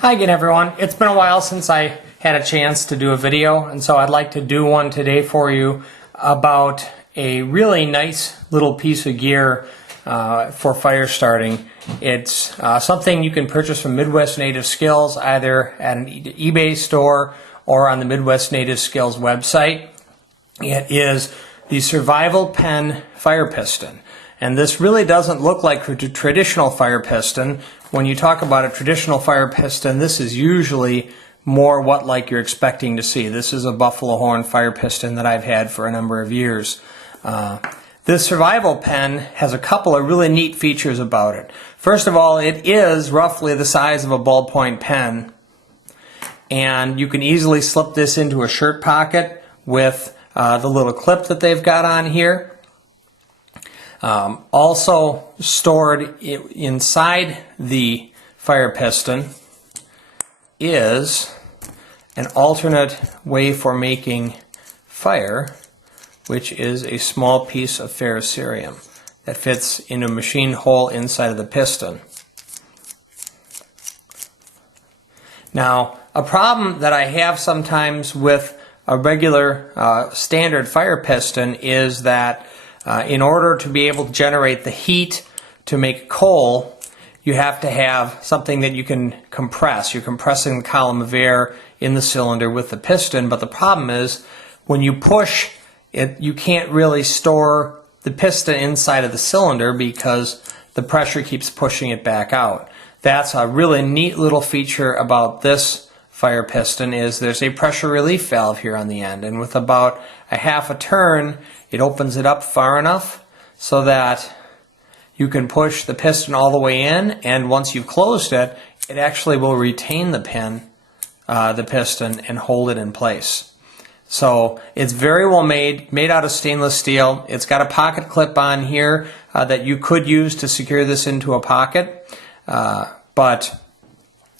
Hi again, everyone. It's been a while since I had a chance to do a video, and so I'd like to do one today for you about a really nice little piece of gear for fire starting. It's something you can purchase from Midwest Native Skills either at an eBay store or on the Midwest Native Skills website. It is the Survival Pen Fire Piston. And this really doesn't look like a traditional fire piston. When you talk about a traditional fire piston, this is usually more what like you're expecting to see. This is a buffalo horn fire piston that I've had for a number of years. This Survival Pen has a couple of really neat features about it. First of all, it is roughly the size of a ballpoint pen, and you can easily slip this into a shirt pocket with the little clip that they've got on here. Also stored inside the fire piston is an alternate way for making fire, which is a small piece of ferrocerium that fits in a machine hole inside of the piston. Now, a problem that I have sometimes with a regular standard fire piston is that in order to be able to generate the heat to make coal, you have to have something that you can compress. You're compressing the column of air in the cylinder with the piston, but the problem is when you push it, you can't really store the piston inside of the cylinder because the pressure keeps pushing it back out. That's a really neat little feature about this fire piston is there's a pressure relief valve here on the end, and with about a half a turn it opens it up far enough so that you can push the piston all the way in, and once you've closed it, it actually will retain the piston and hold it in place. So it's very well made out of stainless steel. It's got a pocket clip on here that you could use to secure this into a pocket, but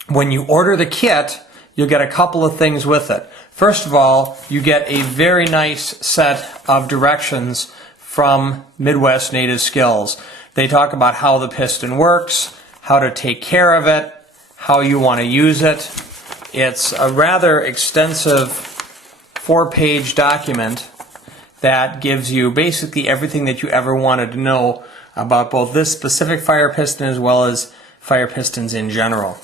when you order the kit, you'll get a couple of things with it. First of all, you get a very nice set of directions from Midwest Native Skills. They talk about how the piston works, how to take care of it, how you want to use it. It's a rather extensive 4-page document that gives you basically everything that you ever wanted to know about both this specific fire piston as well as fire pistons in general.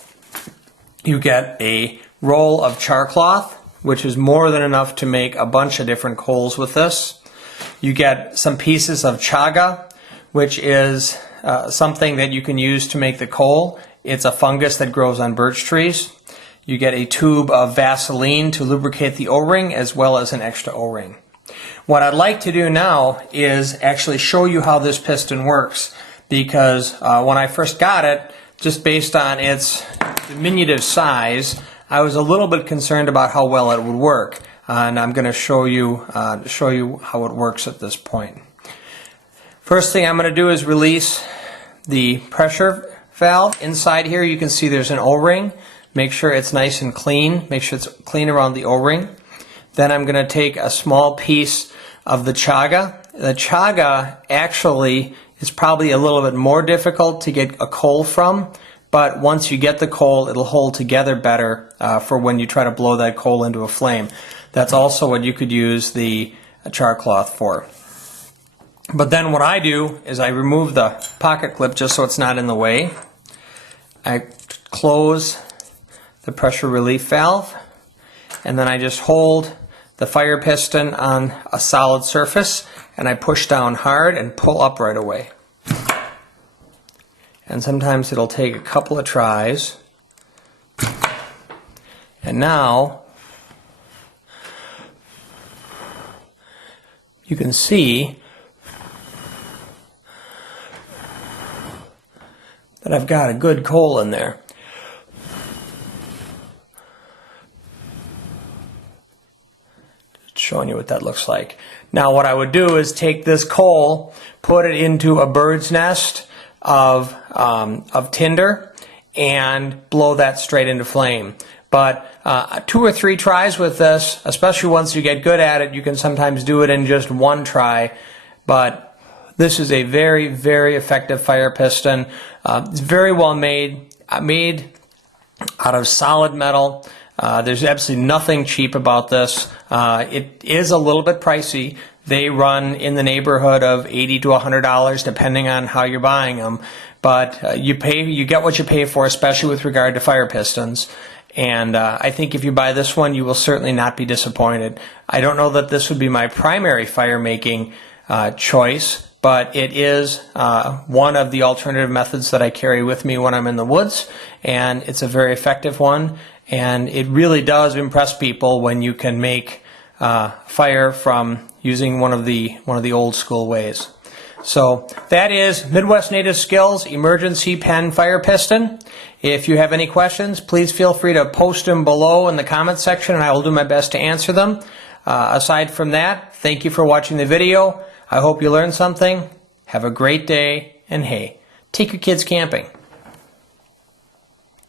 You get a roll of char cloth, which is more than enough to make a bunch of different coals with this. You get some pieces of chaga, which is something that you can use to make the coal. It's a fungus that grows on birch trees. You get a tube of Vaseline to lubricate the O-ring as well as an extra O-ring. What I'd like to do now is actually show you how this piston works, because when I first got it, just based on its diminutive size, I was a little bit concerned about how well it would work, and I'm going to show you how it works at this point. First thing I'm going to do is release the pressure valve. Inside here you can see there's an O-ring. Make sure it's nice and clean. Make sure it's clean around the O-ring. Then I'm going to take a small piece of the chaga. The chaga actually is probably a little bit more difficult to get a coal from, but once you get the coal, it'll hold together better for when you try to blow that coal into a flame. That's also what you could use the char cloth for. But then what I do is I remove the pocket clip just so it's not in the way. I close the pressure relief valve, and then I just hold the fire piston on a solid surface, and I push down hard and pull up right away. And sometimes it'll take a couple of tries. And now you can see that I've got a good coal in there. Just showing you what that looks like. Now what I would do is take this coal, put it into a bird's nest of tinder, and blow that straight into flame. But 2 or 3 tries with this, especially once you get good at it, you can sometimes do it in just 1 try. But this is a very, very effective fire piston. It's very well made. out of solid metal. There's absolutely nothing cheap about this. It is a little bit pricey. They run in the neighborhood of $80 to $100 depending on how you're buying them. But you get what you pay for, especially with regard to fire pistons. And I think if you buy this one, you will certainly not be disappointed. I don't know that this would be my primary fire making choice, but it is one of the alternative methods that I carry with me when I'm in the woods, and it's a very effective one. And it really does impress people when you can make fire from using one of the old school ways. So that is Midwest Native Skills Emergency Pen Fire Piston. If you have any questions, please feel free to post them below in the comment section, and I will do my best to answer them. Aside from that, thank you for watching the video. I hope you learned something. Have a great day, and hey, take your kids camping.